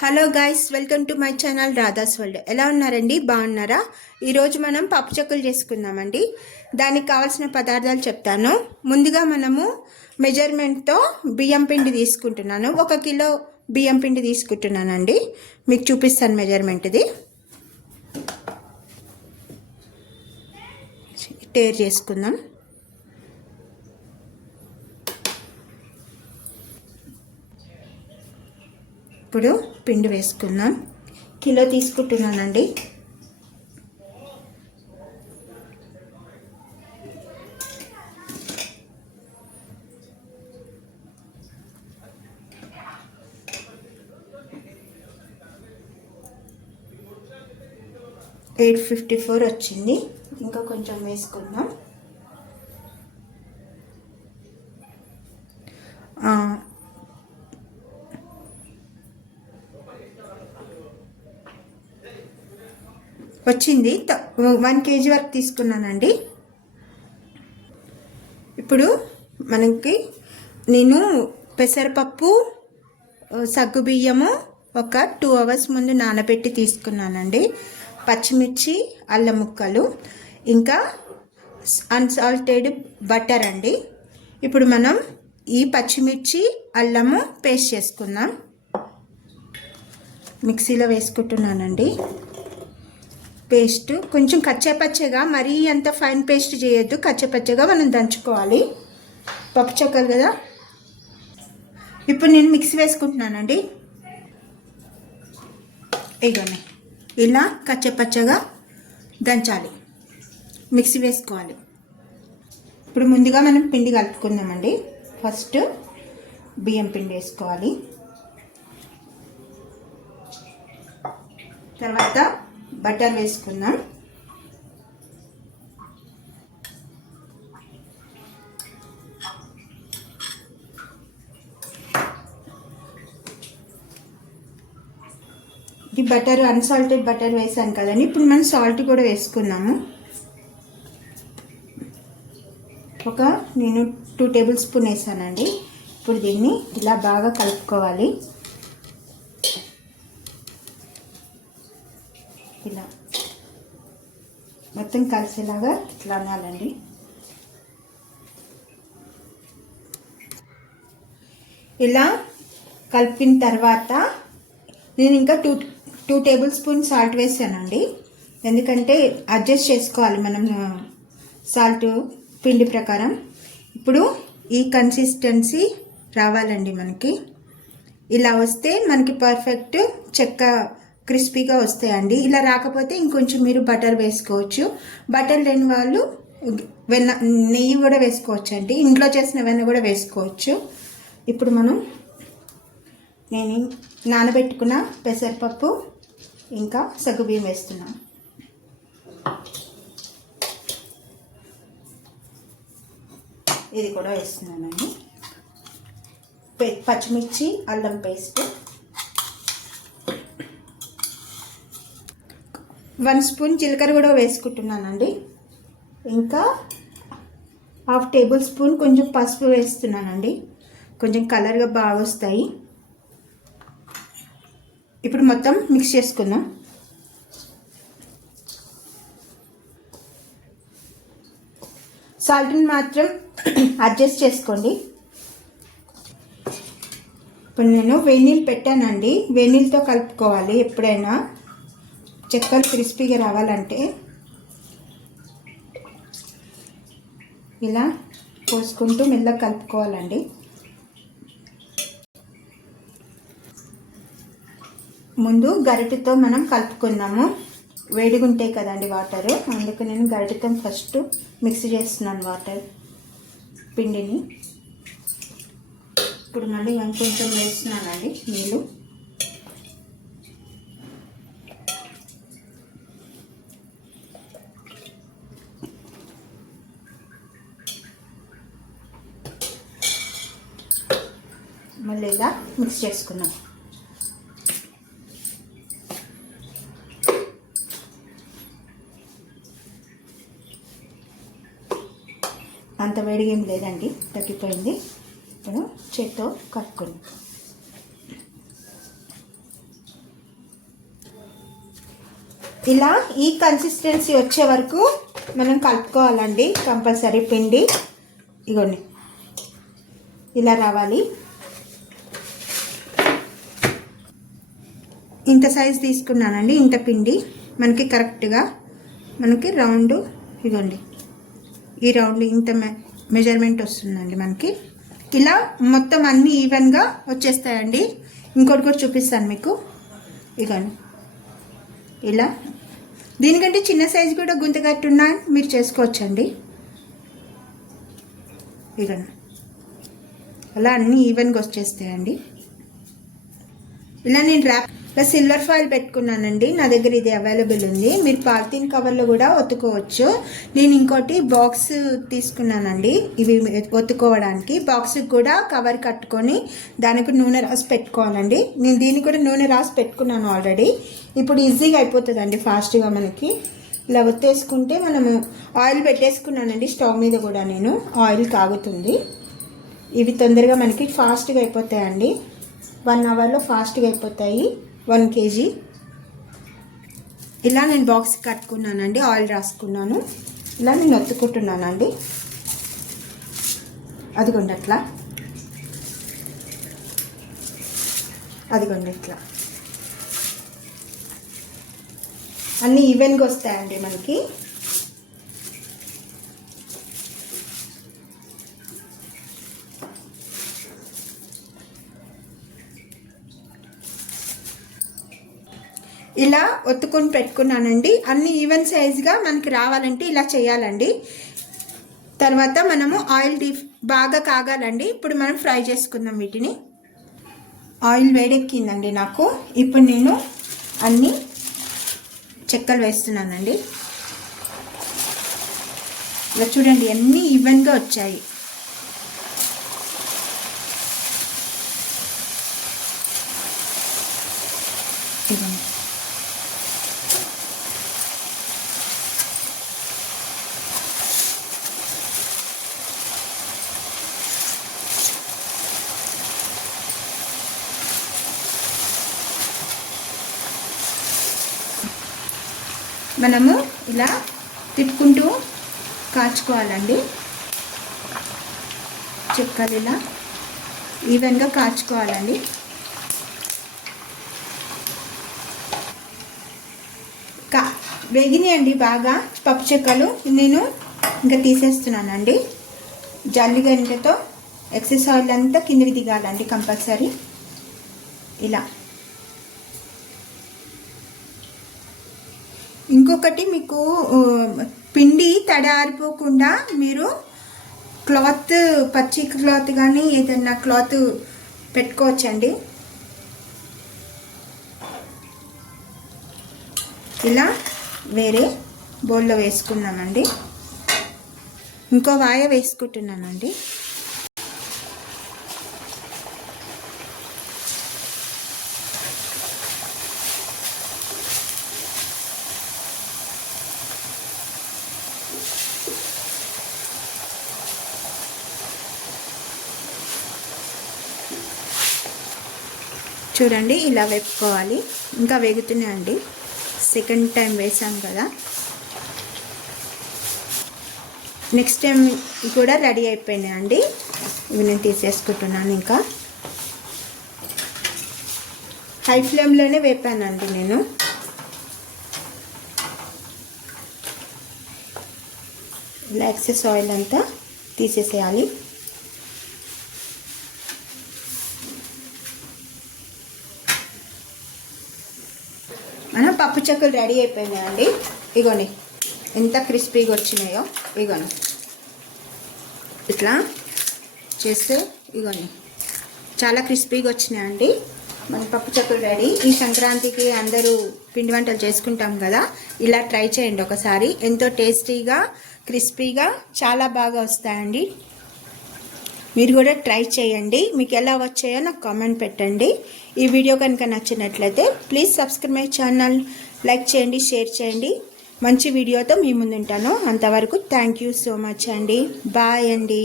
Hello guys, welcome to my channel Radha's world. ఎలా ఉన్నారండి? బాగున్నారా? ఈరోజు మనం పప్పు చెక్కలు చేసుకుందామండి. దానికి కావాల్సిన పదార్థాలు చెప్తాను. ముందుగా మనము మెజర్మెంట్తో బియ్యం పిండి తీసుకుంటున్నాను. 1 కిలో బియ్యం పిండి తీసుకుంటున్నానండి. మీకు చూపిస్తాను మెజర్మెంట్. ఇది టేర్ చేసుకుందాం. ఇప్పుడు పిండి వేసుకుందాం. కిలో తీసుకుంటున్నానండి. $854 వచ్చింది. ఇంకా కొంచెం వేసుకుందాం. వచ్చింది. 1 kg వరకు తీసుకున్నానండి. ఇప్పుడు నేను పెసరపప్పు, సగ్గుబియ్యము ఒక 2 hours ముందు నానబెట్టి తీసుకున్నానండి. పచ్చిమిర్చి, అల్లం ముక్కలు, ఇంకా అన్సాల్టెడ్ బటర్ అండి. ఇప్పుడు మనం ఈ పచ్చిమిర్చి, అల్లము పేస్ట్ చేసుకుందాం. మిక్సీలో వేసుకుంటున్నానండి. పేస్ట్ కొంచెం కచ్చాపచ్చగా, మరీ అంత ఫైన్ పేస్ట్ చేయొద్దు. కచ్చాపచ్చగా మనం దంచుకోవాలి. పప్పు చెక్కలు కదా. ఇప్పుడు నేను మిక్సీ వేసుకుంటున్నానండి. ఇగోండి, ఇలా కచ్చాపచ్చగా దంచాలి, మిక్సీ వేసుకోవాలి. ఇప్పుడు ముందుగా మనం పిండి కలుపుకుందామండి. ఫస్ట్ బియ్యం పిండి వేసుకోవాలి. తర్వాత బటర్ వేసుకుందాం. ఈ బటర్ అన్సాల్టెడ్ బటర్ వేసాను కదండి. ఇప్పుడు మనం సాల్ట్ కూడా వేసుకున్నాము. నేను 2 tablespoons వేసానండి. ఇప్పుడు దీన్ని ఇలా బాగా కలుపుకోవాలి. ఇలా మొత్తం కలిసేలాగా ఇట్లా అనాలండి. ఇలా కలిపిన తర్వాత నేను ఇంకా 2 tablespoons సాల్ట్ వేసానండి. ఎందుకంటే అడ్జస్ట్ చేసుకోవాలి మనం సాల్ట్ పిండి ప్రకారం. ఇప్పుడు ఈ కన్సిస్టెన్సీ రావాలండి మనకి. ఇలా వస్తే మనకి పర్ఫెక్ట్ చెక్క క్రిస్పీగా వస్తాయండి. ఇలా రాకపోతే ఇంకొంచెం మీరు బటర్ వేసుకోవచ్చు. బటర్ లేని వాళ్ళు నెయ్యి కూడా వేసుకోవచ్చు అండి. ఇంట్లో చేసిన వెన్న కూడా వేసుకోవచ్చు. ఇప్పుడు నేను నానబెట్టుకున్న పెసరపప్పు ఇంకా సగ్గుబియ్యం వేస్తున్నాను. ఇది కూడా వేస్తున్నానండి. పచ్చిమిర్చి, అల్లం పేస్ట్, 1 spoon జీలకర్ర కూడా వేసుకుంటున్నానండి. ఇంకా 1/2 tablespoon కొంచెం పసుపు వేస్తున్నానండి. కొంచెం కలర్గా బాగా వస్తాయి. ఇప్పుడు మొత్తం మిక్స్ చేసుకుందాం. సాల్ట్ని మాత్రం అడ్జస్ట్ చేసుకోండి. ఇప్పుడు నేను వేడినీళ్ళు పెట్టానండి. వేడినీళ్ళతో కలుపుకోవాలి. ఎప్పుడైనా చెక్కలు క్రిస్పీగా రావాలంటే ఇలా పోసుకుంటూ మెల్లగా కలుపుకోవాలండి. ముందు గరిటెతో మనం కలుపుకుందాము. వేడిగా ఉంటాయి కదండి వాటరు, అందుకు నేను గరిటెతో ఫస్ట్ మిక్స్ చేస్తున్నాను వాటర్ పిండిని. ఇప్పుడు మళ్ళీ కొంచెం వేస్తున్నానండి నీళ్ళు. మళ్ళీ ఇలా మిక్స్ చేసుకున్నాం. అంత వేడిగా ఏం లేదండి, తగ్గిపోయింది. ఇప్పుడు చేత్తో కలుపుకొని ఇలా ఈ కన్సిస్టెన్సీ వచ్చే వరకు మనం కలుపుకోవాలండి కంపల్సరీ పిండి. ఇగోండి ఇలా రావాలి. ఇంత సైజ్ తీసుకున్నానండి, ఇంత పిండి మనకి కరెక్ట్గా మనకి రౌండ్, ఇగోండి ఈ రౌండ్ ఇంత మెజర్మెంట్ వస్తుందండి మనకి. ఇలా మొత్తం అన్నీ ఈవెన్గా వచ్చేస్తాయండి. ఇంకోటి కూడా చూపిస్తాను మీకు. ఇగోండి ఇలా, దీనికంటే చిన్న సైజు కూడా గుంతగట్టున్నా మీరు చేసుకోవచ్చండి. ఇగోండి అలా అన్నీ ఈవెన్గా వచ్చేస్తాయండి. ఇలా నేను ర్యాప్ ప్లస్ సిల్వర్ ఫాయిల్ పెట్టుకున్నానండి, నా దగ్గర ఇది అవైలబుల్ ఉంది. మీరు పాలిథిన్ కవర్లో కూడా ఒత్తుకోవచ్చు. నేను ఇంకోటి బాక్స్ తీసుకున్నానండి ఇవి ఒత్తుకోవడానికి. బాక్స్కి కూడా కవర్ కట్టుకొని దానికి నూనె రాసి పెట్టుకోవాలండి. నేను దీనికి కూడా నూనె రాసి పెట్టుకున్నాను ఆల్రెడీ. ఇప్పుడు ఈజీగా అయిపోతుందండి ఫాస్ట్గా మనకి. ఇలా ఒత్తేసుకుంటే మనము ఆయిల్ పెట్టేసుకున్నానండి స్టవ్ మీద కూడా, నేను ఆయిల్ కాగుతుంది. ఇవి తొందరగా మనకి ఫాస్ట్గా అయిపోతాయండి. 1 అవర్లో ఫాస్ట్గా అయిపోతాయి 1 kg. ఇలా నేను బాక్స్ కట్టుకున్నానండి, ఆయిల్ రాసుకున్నాను. ఇలా నేను ఒత్తుకుంటున్నానండి. అదిగోండి అట్లా, అదిగోండి ఇట్లా అన్నీ ఈవెన్గా వస్తాయండి మనకి. ఇలా ఒత్తుకొని పెట్టుకున్నానండి. అన్ని ఈవెన్ సైజ్గా మనకి రావాలంటే ఇలా చేయాలండి. తర్వాత మనము ఆయిల్ బాగా కాగాలండి. ఇప్పుడు మనం ఫ్రై చేసుకుందాం వీటిని. ఆయిల్ వేడెక్కిందండి నాకు. ఇప్పుడు నేను అన్ని చెక్కలు వేస్తున్నానండి. ఇలా చూడండి అన్నీ ఈవెన్గా వచ్చాయి. ఇవన్నీ మనము ఇలా తిప్పుకుంటూ కాచుకోవాలండి. చెక్కలు ఇలా ఈవెన్గా కాచుకోవాలండి. వేగినాయండి బాగా పప్పు చెక్కలు. నేను ఇంకా తీసేస్తున్నానండి. జల్లి గంటతో ఎక్సెస్ ఆయిల్ అంతా కిందకి దిగాలండి కంపల్సరీ. ఇలా ఇంకొకటి, మీకు పిండి తడి ఆరిపోకుండా మీరు క్లాత్, పచ్చి క్లాత్ కానీ ఏదైనా క్లాత్ పెట్టుకోవచ్చండి. ఇలా వేరే బౌల్లో వేసుకున్నానండి. ఇంకో వాయ వేసుకుంటున్నానండి. చూడండి ఇలా వేపుకోవాలి. ఇంకా వేగుతున్నాయండి, సెకండ్ టైం వేసాం కదా. నెక్స్ట్ టైం కూడా రెడీ అయిపోయినాయండి. ఇవి నేను తీసేసుకుంటున్నాను. ఇంకా హై ఫ్లేమ్లోనే వేపానండి నేను. ఇలా ఎక్సెస్ ఆయిల్ అంతా తీసేసేయాలి. మన పప్పు చెక్కలు రెడీ అయిపోయినాయండి. ఇగోండి ఎంత క్రిస్పీగా వచ్చినాయో. ఇగోండి ఇట్లా చేస్తే ఇగోండి చాలా క్రిస్పీగా వచ్చినాయండి మన పప్పు చెక్కలు రెడీ. ఈ సంక్రాంతికి అందరూ పిండి వంటలు చేసుకుంటాం కదా, ఇలా ట్రై చేయండి ఒకసారి. ఎంతో టేస్టీగా క్రిస్పీగా చాలా బాగా వస్తాయండి. మీరు కూడా ట్రై చేయండి. మీకు ఎలా వచ్చాయో నాకు కామెంట్ పెట్టండి. ఈ వీడియో కనుక నచ్చినట్లయితే please subscribe my channel, like చేయండి, షేర్ చేయండి. మంచి వీడియోతో మీ ముందుంటాను. అంతవరకు థ్యాంక్ యూ సో మచ్ అండి. బాయ్ అండి.